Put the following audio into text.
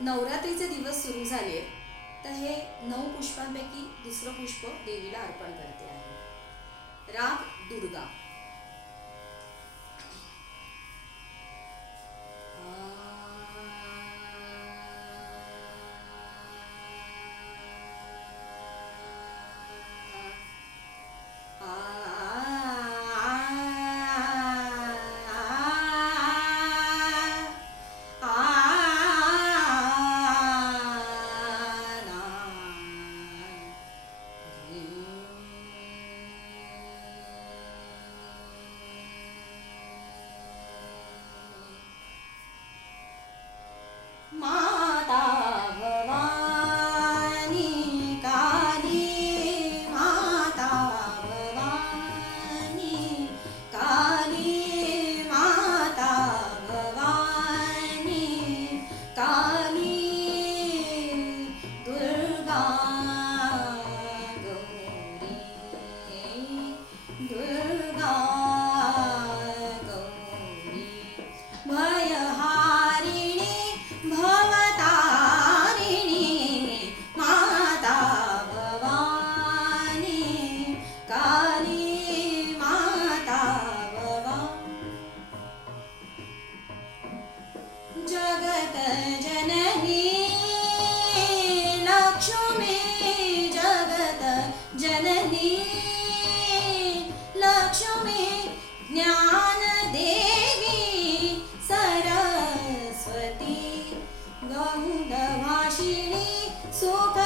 नवरात्रीचे दिवस सुरू झाले तर हे नऊ पुष्पांपैकी दुसरं पुष्प देवीला अर्पण करते आहे. राग दुर्गा. स्वागत जननी लक्ष्मी जगत जननी लक्ष्मी ज्ञान देवी सरस्वती गौडभाषिणी सुख